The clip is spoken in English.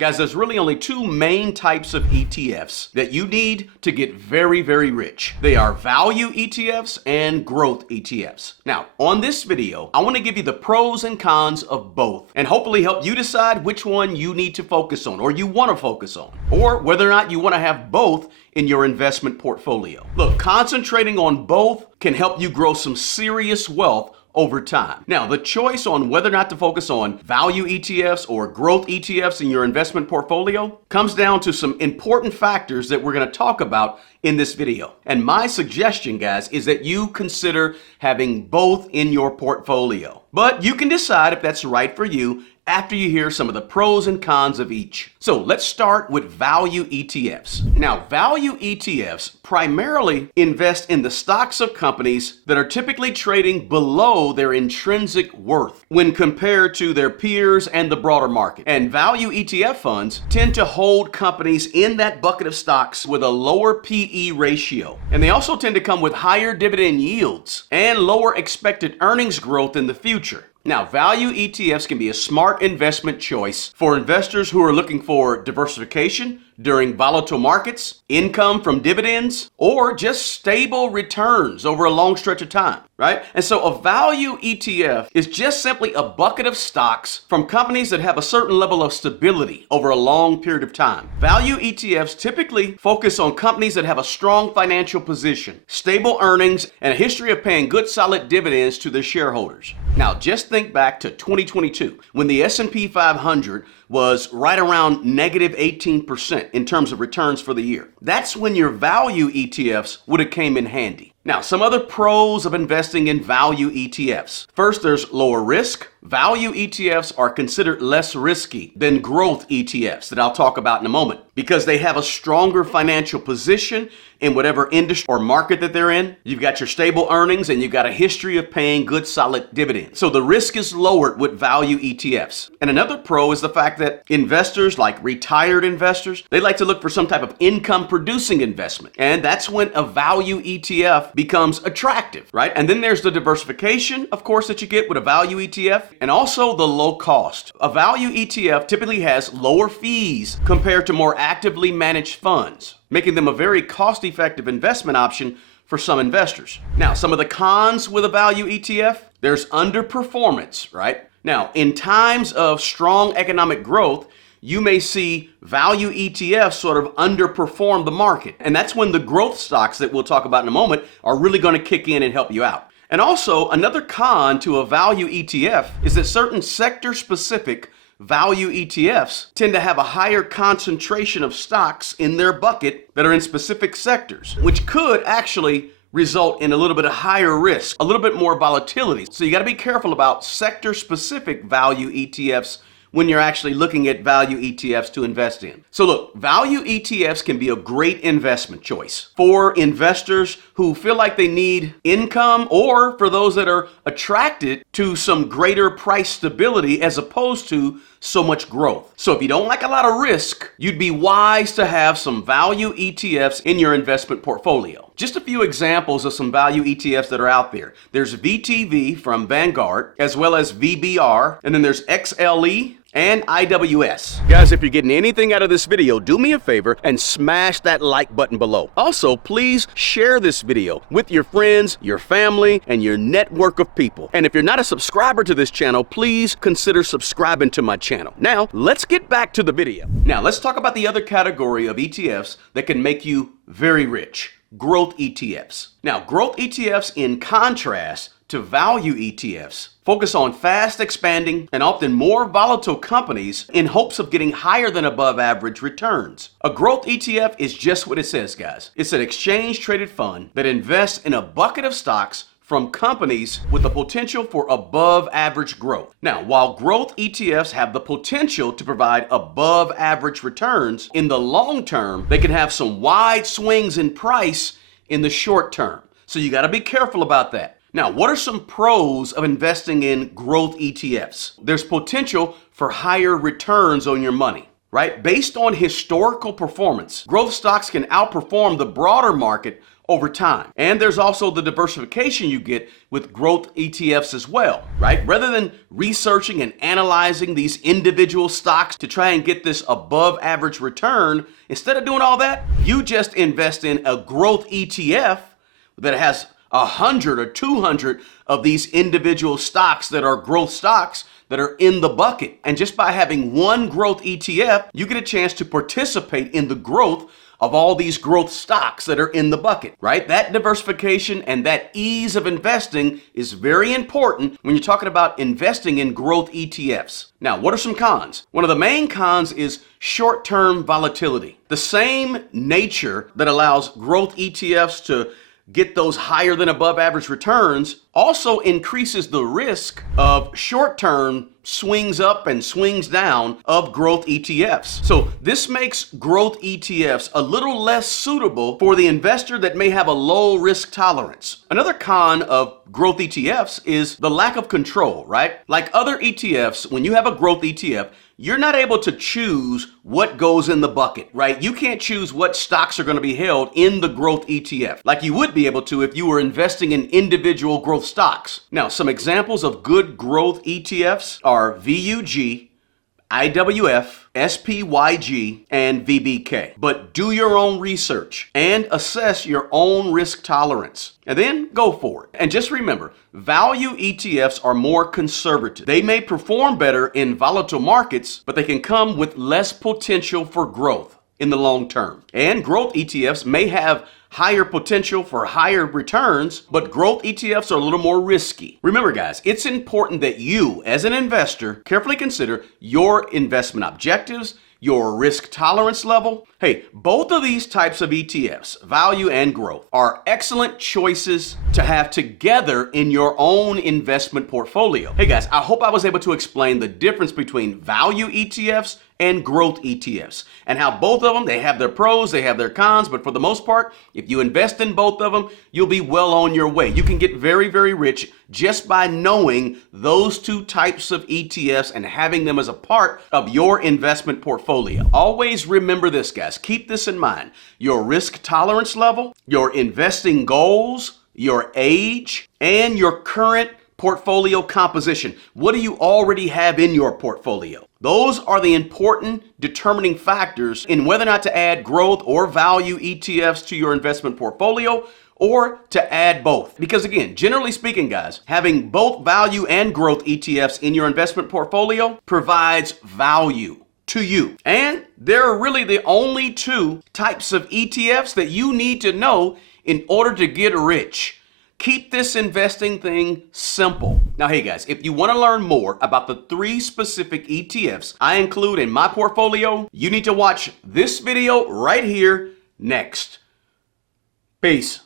Guys, there's really only two main types of ETFs that you need to get very, very rich. They are value ETFs and growth ETFs. Now, on this video, I want to give you the pros and cons of both and hopefully help you decide which one you need to focus on or you want to focus on, or whether or not you want to have both in your investment portfolio. Look, concentrating on both can help you grow some serious wealth over time. Now, the choice on whether or not to focus on value ETFs or growth ETFs in your investment portfolio comes down to some important factors that we're going to talk about in this video. And my suggestion, guys, is that you consider having both in your portfolio. But you can decide if that's right for you after you hear some of the pros and cons of each. So let's start with value ETFs. Now, value ETFs primarily invest in the stocks of companies that are typically trading below their intrinsic worth when compared to their peers and the broader market. And value ETF funds tend to hold companies in that bucket of stocks with a lower PE ratio. And they also tend to come with higher dividend yields and lower expected earnings growth in the future. Now, value ETFs can be a smart investment choice for investors who are looking for diversification during volatile markets, income from dividends, or just stable returns over a long stretch of time, right? And so a value ETF is just simply a bucket of stocks from companies that have a certain level of stability over a long period of time. Value ETFs typically focus on companies that have a strong financial position, stable earnings, and a history of paying good solid dividends to their shareholders. Now, just think back to 2022 when the S&P 500 was right around negative 18% in terms of returns for the year. That's when your value ETFs would have came in handy. Now, some other pros of investing in value ETFs. First, there's lower risk. Value ETFs are considered less risky than growth ETFs that I'll talk about in a moment because they have a stronger financial position in whatever industry or market that they're in. You've got your stable earnings and you've got a history of paying good solid dividends. So the risk is lowered with value ETFs. And another pro is the fact that investors, like retired investors, they like to look for some type of income producing investment. And that's when a value ETF becomes attractive, right? And then there's the diversification, of course, that you get with a value ETF, and also the low cost. A value ETF typically has lower fees compared to more actively managed funds, making them a very cost-effective investment option for some investors. Now, some of the cons with a value ETF, there's underperformance, right? Now, in times of strong economic growth, you may see value ETFs sort of underperform the market. And that's when the growth stocks that we'll talk about in a moment are really going to kick in and help you out. And also, another con to a value ETF is that certain sector-specific value ETFs tend to have a higher concentration of stocks in their bucket that are in specific sectors, which could actually result in a little bit of higher risk, a little bit more volatility. So you got to be careful about sector-specific value ETFs when you're actually looking at value ETFs to invest in. So look, value ETFs can be a great investment choice for investors who feel like they need income or for those that are attracted to some greater price stability as opposed to so much growth. So if you don't like a lot of risk, you'd be wise to have some value ETFs in your investment portfolio. Just a few examples of some value ETFs that are out there. There's VTV from Vanguard, as well as VBR, and then there's XLE and IWS. Guys, if you're getting anything out of this video, do me a favor and smash that like button below. Also, please share this video with your friends, your family, and your network of people. And if you're not a subscriber to this channel, please consider subscribing to my channel. Now, let's get back to the video. Now, let's talk about the other category of ETFs that can make you very rich. Growth ETFs. Now, growth ETFs, in contrast to value ETFs, focus on fast expanding and often more volatile companies in hopes of getting higher than above average returns. A growth ETF is just what it says, guys. It's an exchange traded fund that invests in a bucket of stocks from companies with the potential for above average growth. Now, while growth ETFs have the potential to provide above average returns, in the long term, they can have some wide swings in price in the short term. So you got to be careful about that. Now, what are some pros of investing in growth ETFs? There's potential for higher returns on your money, right? Based on historical performance, growth stocks can outperform the broader market over time. And there's also the diversification you get with growth ETFs as well, right? Rather than researching and analyzing these individual stocks to try and get this above average return, instead of doing all that, you just invest in a growth ETF that has 100 or 200 of these individual stocks that are growth stocks that are in the bucket. And just by having one growth ETF, you get a chance to participate in the growth of all these growth stocks that are in the bucket, right? That diversification and that ease of investing is very important when you're talking about investing in growth ETFs. Now, what are some cons? One of the main cons is short-term volatility. The same nature that allows growth ETFs to get those higher than above average returns also increases the risk of short-term swings up and swings down of growth ETFs. So this makes growth ETFs a little less suitable for the investor that may have a low risk tolerance. Another con of growth ETFs is the lack of control, right? Like other ETFs, when you have a growth ETF, you're not able to choose what goes in the bucket, right? You can't choose what stocks are going to be held in the growth ETF, like you would be able to if you were investing in individual growth stocks. Now, some examples of good growth ETFs are VUG, IWF, SPYG, and VBK. But do your own research and assess your own risk tolerance, and then go for it. And just remember, value ETFs are more conservative. They may perform better in volatile markets, but they can come with less potential for growth in the long term. And growth ETFs may have higher potential for higher returns, but growth ETFs are a little more risky. Remember, guys, it's important that you, as an investor, carefully consider your investment objectives, your risk tolerance level. Hey, both of these types of ETFs, value and growth, are excellent choices to have together in your own investment portfolio. Hey guys, I hope I was able to explain the difference between value ETFs and growth ETFs, and how both of them, they have their pros, they have their cons, but for the most part, if you invest in both of them, you'll be well on your way. You can get very, very rich just by knowing those two types of ETFs and having them as a part of your investment portfolio. Always remember this, guys. Keep this in mind. Your risk tolerance level, your investing goals, your age, and your current portfolio composition. What do you already have in your portfolio? Those are the important determining factors in whether or not to add growth or value ETFs to your investment portfolio, or to add both. Because again, generally speaking, guys, having both value and growth ETFs in your investment portfolio provides value to you. And there are really the only two types of ETFs that you need to know in order to get rich. Keep this investing thing simple. Now, hey guys, if you want to learn more about the 3 specific ETFs I include in my portfolio, you need to watch this video right here next. Peace.